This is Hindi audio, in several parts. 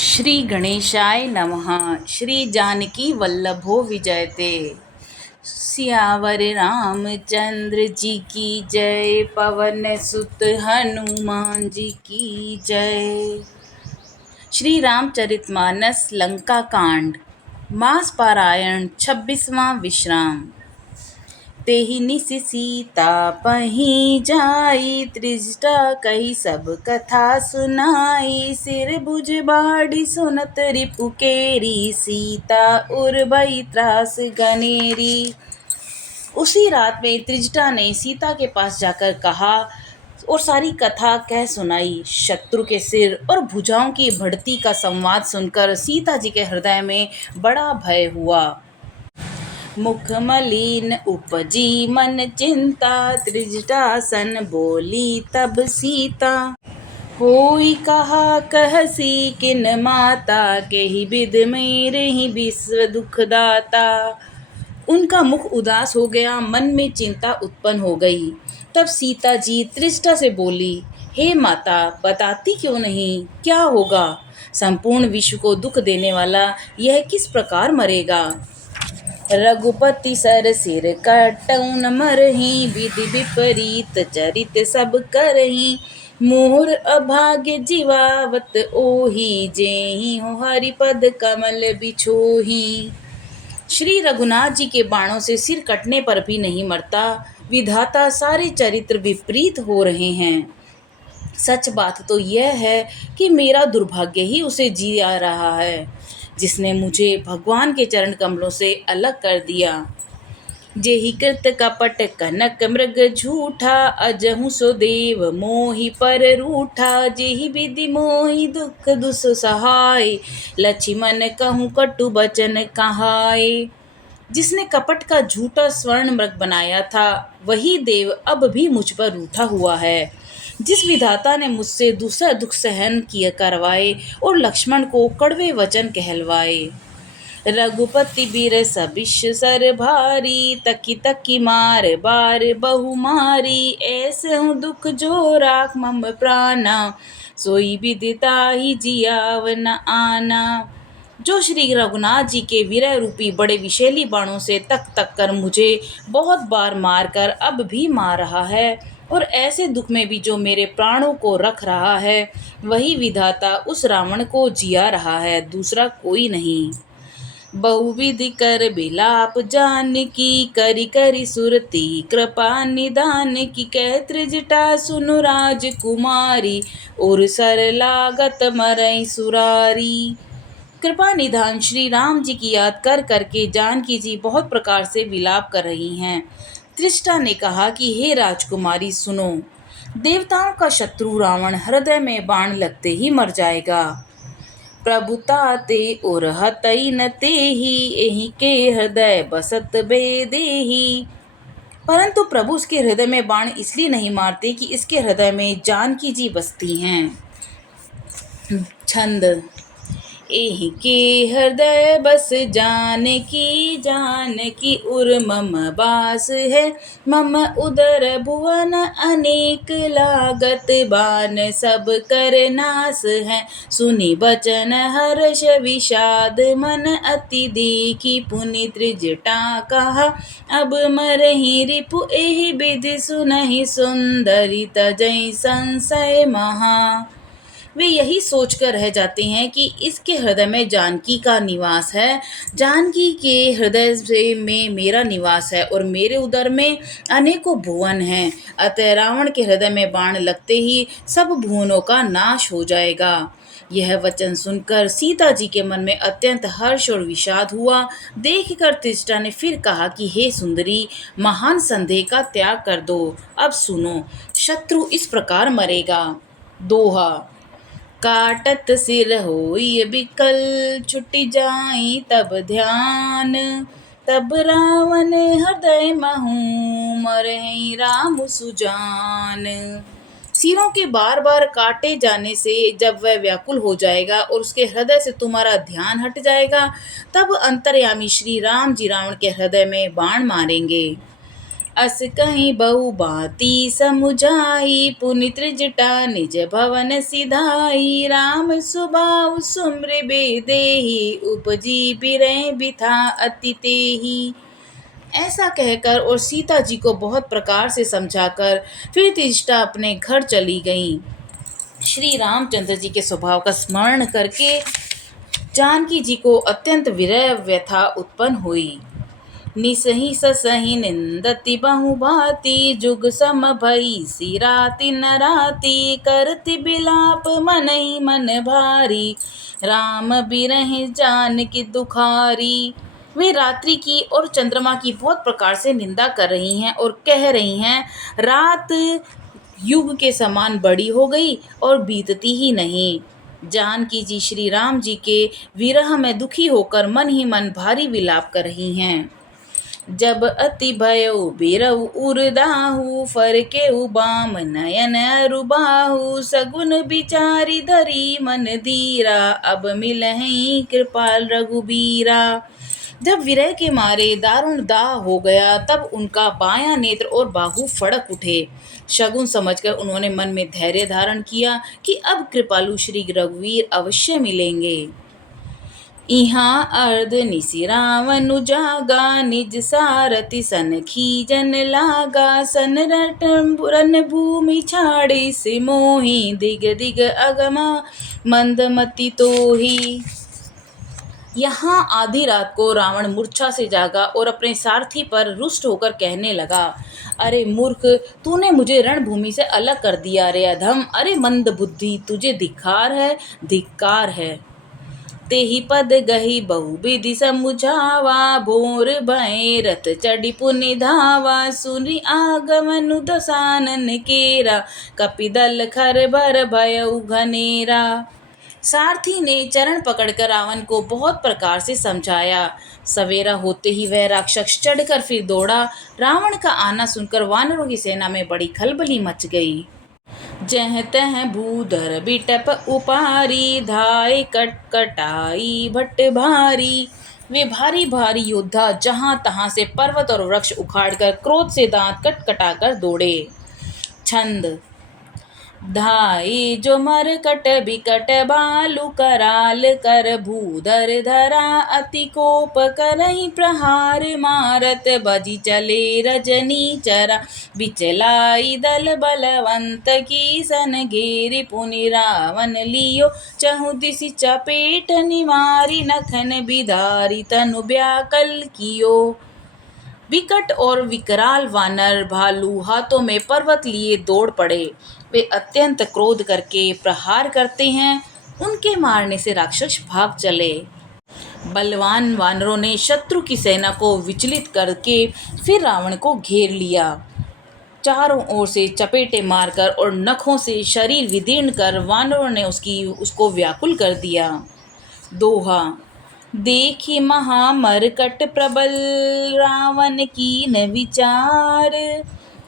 श्री गणेशाय नमः। श्री जानकी वल्लभो विजयते। सियावर रामचंद्र जी की जय। पवन सुत हनुमान जी की जय। श्री रामचरितमानस लंका कांड मास पारायण 26वां विश्राम। तेहि निस सीता पहीं जाई। त्रिजटा कही सब कथा सुनाई। सिर भुज बाढ़ी सुनत रिपु केरी। सीता उर भई त्रास गनेरी। उसी रात में त्रिजटा ने सीता के पास जाकर कहा और सारी कथा कह सुनाई। शत्रु के सिर और भुजाओं की बढ़ती का संवाद सुनकर सीता जी के हृदय में बड़ा भय हुआ। मुख मलिन उपजी मन चिंता। त्रिजटा सन बोली तब सीता। होई कहा कहसी किन माता। केहि बिध मेरे ही विश्व दुख दाता। उनका मुख उदास हो गया, मन में चिंता उत्पन्न हो गई। तब सीता जी त्रिजटा से बोली, हे माता, बताती क्यों नहीं, क्या होगा? संपूर्ण विश्व को दुख देने वाला यह किस प्रकार मरेगा? रघुपति सर सिर कटौन मरही। विधि विपरीत चरित सब करही। मोर अभाग्य जीवावत ओही। जेहि हो हरिपद कमल बिछोही। श्री रघुनाथ जी के बाणों से सिर कटने पर भी नहीं मरता। विधाता सारे चरित्र विपरीत हो रहे हैं। सच बात तो यह है कि मेरा दुर्भाग्य ही उसे जिया रहा है, जिसने मुझे भगवान के चरण कमलों से अलग कर दिया। जेहि कृत कपट कनक मृग झूठा। अजहु सो देव मोहि पर रूठा। जेहि विधि मोहि दुख दुस सहाय। लक्ष्मण कहूँ कटु बचन कहाय। जिसने कपट का झूठा स्वर्ण मृग बनाया था, वही देव अब भी मुझ पर रूठा हुआ है। जिस विधाता ने मुझसे दूसरा दुख सहन किया करवाए और लक्ष्मण को कड़वे वचन कहलवाए। रघुपति बीर सबिश सर भारी। तकी तकी मार बार बहु मारी। ऐसे हूँ दुख जो राख मम प्राणा। सोई विदिता ही जियाव न आना। जो श्री रघुनाथ जी के विरह रूपी बड़े विषैली बाणों से तक तक कर मुझे बहुत बार मारकर अब भी मार रहा है, और ऐसे दुख में भी जो मेरे प्राणों को रख रहा है, वही विधाता उस रावण को जिया रहा है, दूसरा कोई नहीं। बहुविधि कर बिलाप जानकी। करी करी सुरती कृपा निदान की। कह त्रिजटा सुनु राजकुमारी। और सर लागत मरई सुरारी। कृपा निधान श्री राम जी की याद कर करके जानकी जी बहुत प्रकार से विलाप कर रही हैं। त्रिष्टा ने कहा कि हे राजकुमारी सुनो, देवताओं का शत्रु रावण हृदय में बाण लगते ही मर जाएगा। प्रभुता ते और हतई न तेहि। एहि के हृदय बसत बेदेहि। परंतु प्रभु उसके हृदय में बाण इसलिए नहीं मारते कि इसके हृदय में जानकी जी बसती हैं। छंद। एहि के हृदय बस जानकी। जानकी उर मम बास है। मम उदर भुवन अनेक लागत। बान सब कर नास है। सुनि बचन हर्ष विषाद मन। अति देखी पुनि त्रिजटा कहा। अब मरहि रिपु एहि विधि सुनहि। सुंदरी तजहि संशय महा। वे यही सोचकर रह जाते हैं कि इसके हृदय में जानकी का निवास है, जानकी के हृदय से में मेरा निवास है, और मेरे उदर में अनेकों भुवन हैं। अतः रावण के हृदय में बाण लगते ही सब भुवनों का नाश हो जाएगा। यह वचन सुनकर सीता जी के मन में अत्यंत हर्ष और विषाद हुआ। देखकर त्रिजटा ने फिर कहा कि हे सुंदरी, महान संदेह का त्याग कर दो। अब सुनो, शत्रु इस प्रकार मरेगा। दोहा। काटत सिर होई बिकल। छुटि जाई तब ध्यान। तब रावण हृदय महु। मरहि राम सुजान। सिरों के बार बार काटे जाने से जब वह व्याकुल हो जाएगा और उसके हृदय से तुम्हारा ध्यान हट जाएगा, तब अंतर्यामी श्री राम जी रावण के हृदय में बाण मारेंगे। अस कहीं बहु बाती समुझाई, पुनि त्रिजटा निज भवन सिधाई। राम सुबाहु सुम्र बेदेहि, उपजी बिरह बिथा अति तेहि। ऐसा कहकर और सीता जी को बहुत प्रकार से समझाकर फिर त्रिजटा अपने घर चली गईं। श्री रामचंद्र जी के स्वभाव का स्मरण करके जानकी जी को अत्यंत विरह व्यथा उत्पन्न हुई। निसहि ससहि निंदति बहु भांति, जुग सम भई सिराति न राति। करति बिलाप मनहि मन भारी, राम बिरह जानकी दुखारी। वे रात्रि की और चंद्रमा की बहुत प्रकार से निंदा कर रही हैं और कह रही हैं, रात युग के समान बड़ी हो गई और बीतती ही नहीं। जानकी जी श्री राम जी के विरह में दुखी होकर मन ही मन भारी विलाप कर रही हैं। जब अति भयउ बिरउ उरदाहु, फरकेउ बाम नयन अरुबाहु। सगुन बिचारी धरी मन धीरा, अब मिलहि कृपाल रघुबीरा। जब विरह के मारे दारुण दाह हो गया, तब उनका बायां नेत्र और बाहु फड़क उठे। शगुन समझकर उन्होंने मन में धैर्य धारण किया कि अब कृपालु श्री रघुवीर अवश्य मिलेंगे। इहाँ अर्ध निसि रावनु जागा, निज सारथि सन खीजन लागा। सन रन भूमि छाड़ी सिमोही, दिग दिग अगमा मंदमति तोही। यहाँ आधी रात को रावण मूर्छा से जागा और अपने सारथी पर रुष्ट होकर कहने लगा, अरे मूर्ख, तूने मुझे रणभूमि से अलग कर दिया रे अधम। अरे मंद बुद्धि, तुझे धिक्कार है, धिक्कार है। तेहि पद गही बहु विधि समुझावा, भोर भय रथ चढ़ी पुनि धावा। सुनि आगमनु दसानन केरा, कपिदल खर भर भयउ घनेरा। सारथी ने चरण पकड़कर रावण को बहुत प्रकार से समझाया। सवेरा होते ही वह राक्षस चढ़कर फिर दौड़ा। रावण का आना सुनकर वानरों की सेना में बड़ी खलबली मच गई। जह तह भूधर बिटप उपारी, धाय कटकटाई भट्ट भारी। वे भारी भारी योद्धा जहां तहां से पर्वत और वृक्ष उखाड़कर क्रोध से दांत कटकटाकर दौड़े। छंद। धाये जो मरकट बिकट बालु, कराल कर भूधर धरा। अति कोप करहि प्रहार, मारत बजी चले रजनी चरा। बिचलाई दल बलवंत की सन, घेरि पुनि रावण लियो चहु दिसि चपेट। निवारी नखन बिधारी, तनु व्याकुल कियो। विकट और विकराल वानर भालू हाथों में पर्वत लिए दौड़ पड़े। वे अत्यंत क्रोध करके प्रहार करते हैं। उनके मारने से राक्षस भाग चले। बलवान वानरों ने शत्रु की सेना को विचलित करके फिर रावण को घेर लिया। चारों ओर से चपेटे मारकर और नखों से शरीर विदीर्ण कर वानरों ने उसको व्याकुल कर दिया। दोहा। देखी महामरकट प्रबल, रावण कीन विचार।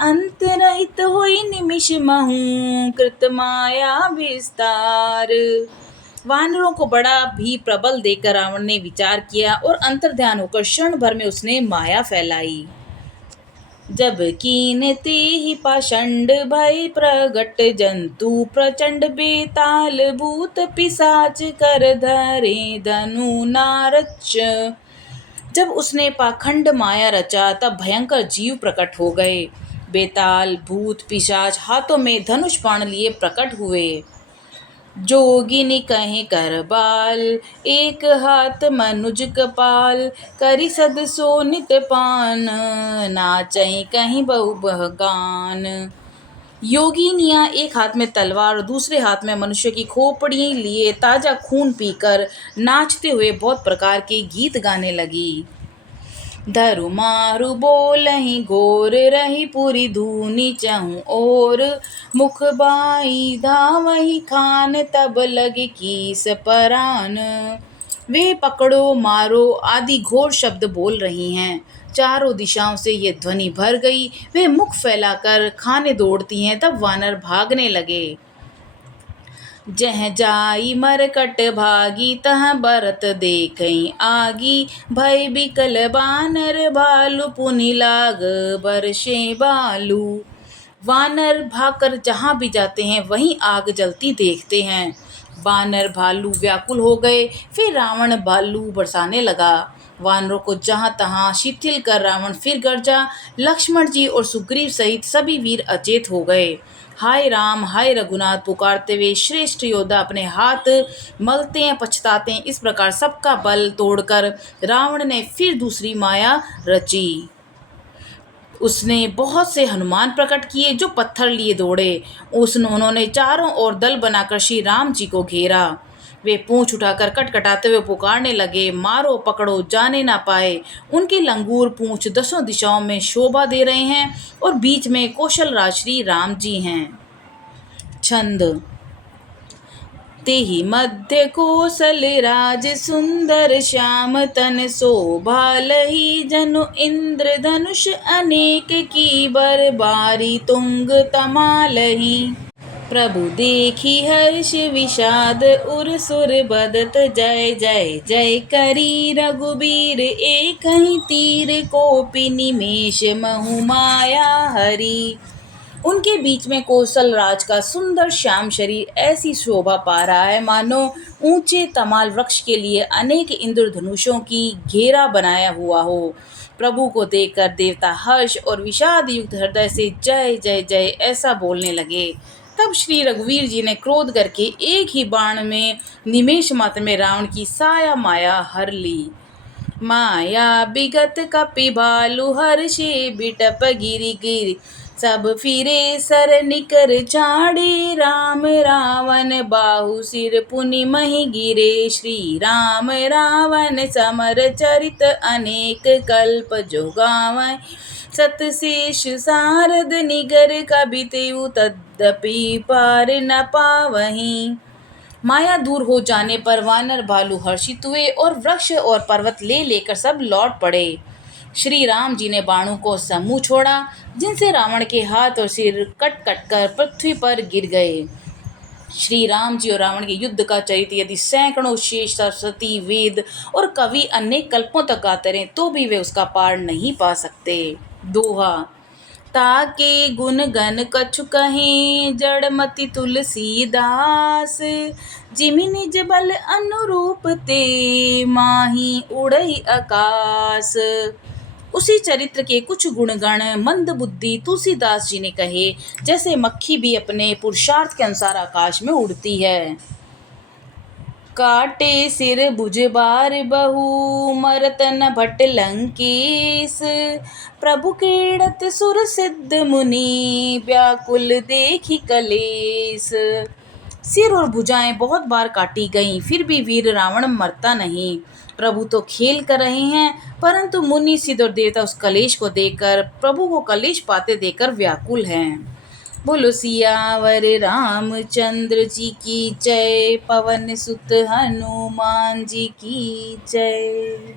अंत रहित होई निमिष महु, कृत माया विस्तार। वानरों को बड़ा भी प्रबल देखकर रावण ने विचार किया और अंतर्ध्यान होकर क्षण भर में उसने माया फैलाई। जब कीन तेहि पाषंड भय प्रगट, जंतु प्रचंड बेताल भूत पिशाच कर धरे धनु नारच। जब उसने पाखंड माया रचा तब भयंकर जीव प्रकट हो गए। बेताल भूत पिशाच हाथों में धनुष बाण लिए प्रकट हुए। जोगिनी कहीं कर बाल, एक हाथ मनुज कपाल। करी सद सो नित पान, नाचई कहीं बहु बहगान। योगिनियाँ एक हाथ में तलवार और दूसरे हाथ में मनुष्य की खोपड़ी लिए ताजा खून पीकर नाचते हुए बहुत प्रकार के गीत गाने लगी। धरु मारु बोलहि घोर, रही पुरी धूनि चहु ओर। मुख बाई धावहि खान, तब लगे कीस परान। वे पकड़ो मारो आदि घोर शब्द बोल रही हैं। चारों दिशाओं से ये ध्वनि भर गई। वे मुख फैलाकर खाने दौड़ती हैं। तब वानर भागने लगे। जह जाई मरकट भागी तह बरत देखई आगी भय बिकल बानर भालू पुनि लाग बरसे बालू। वानर भागकर जहाँ भी जाते हैं वहीं आग जलती देखते हैं। वानर भालू व्याकुल हो गए। फिर रावण भालू बरसाने लगा। वानरों को जहाँ तहाँ शिथिल कर रावण फिर गरजा। लक्ष्मण जी और सुग्रीव सहित सभी वीर अचेत हो गए। हाय राम हाय रघुनाथ पुकारते हुए श्रेष्ठ योद्धा अपने हाथ मलते हैं पछताते हैं। इस प्रकार सबका बल तोड़कर रावण ने फिर दूसरी माया रची। उसने बहुत से हनुमान प्रकट किए जो पत्थर लिए दौड़े। उन्होंने चारों ओर दल बनाकर श्री राम जी को घेरा। वे पूंछ उठाकर कटकटाते हुए पुकारने लगे, मारो पकड़ो जाने ना पाए। उनकी लंगूर पूंछ दसों दिशाओं में शोभा दे रहे हैं और बीच में कौशल राज श्री राम जी हैं। छंद। तेहि मध्य कौशल राज सुंदर श्याम तन शोभालहि जनु इंद्र धनुष अनेक की बर बारी तुंग तमालहि। प्रभु देखी हर्ष विषाद उर सुर बदत जय जय जय करी रघुबीर एक ही तीर कोपि निमेष महु माया हरि। उनके बीच में कौशल राज का सुंदर श्याम शरीर ऐसी शोभा पा रहा है मानो ऊंचे तमाल वृक्ष के लिए अनेक इंद्रधनुषों की घेरा बनाया हुआ हो। प्रभु को देखकर देवता हर्ष और विषाद युक्त हृदय से जय जय जय ऐसा बोलने लगे। तब श्री रघुवीर जी ने क्रोध करके एक ही बाण में निमेष मात्र में रावण की साया माया हर ली। माया बिगत कपि भालु हर्षे बिटप गिरि गिरि सब फिरे सर निकर चाड़े। राम रावण बाहु सिर पुनि महि गिरे। श्री राम रावण समर चरित अनेक कल्प जो गावै। सतशेष सारद निगर कबि तेउ तद्यपि पार न पावहीं। माया दूर हो जाने पर वानर भालू हर्षित हुए और वृक्ष और पर्वत ले लेकर सब लौट पड़े। श्री राम जी ने बाणों को समूह छोड़ा जिनसे रावण के हाथ और सिर कट कट कर पृथ्वी पर गिर गए। श्री राम जी और रावण के युद्ध का चरित्र यदि सैकड़ों शेष सरस्वती वेद और कवि अनेक कल्पों तक गाते रहे तो भी वे उसका पार नहीं पा सकते। दोहा। ताके गुण गण कछु कहें जड़मति तुलसीदास। जिमि निज बल अनुरूप ते माही उड़ई आकाश। उसी चरित्र के कुछ गुणगण मंद बुद्धि तुलसीदास जी ने कहे, जैसे मक्खी भी अपने पुरुषार्थ के अनुसार आकाश में उड़ती है। काटे सिर भुज बार बहु मरत न भट लंकेश। प्रभु क्रीड़त सुर सिद्ध मुनि व्याकुल देखी कलेस। सिर और भुजाएं बहुत बार काटी गईं, फिर भी वीर रावण मरता नहीं। प्रभु तो खेल कर रहे हैं, परंतु मुनि सिद्ध और देवता उस कलेश को देखकर प्रभु को कलेश पाते देखकर व्याकुल हैं। बोलो सियावर रामचंद्र जी की जय। पवन सुत हनुमान जी की जय।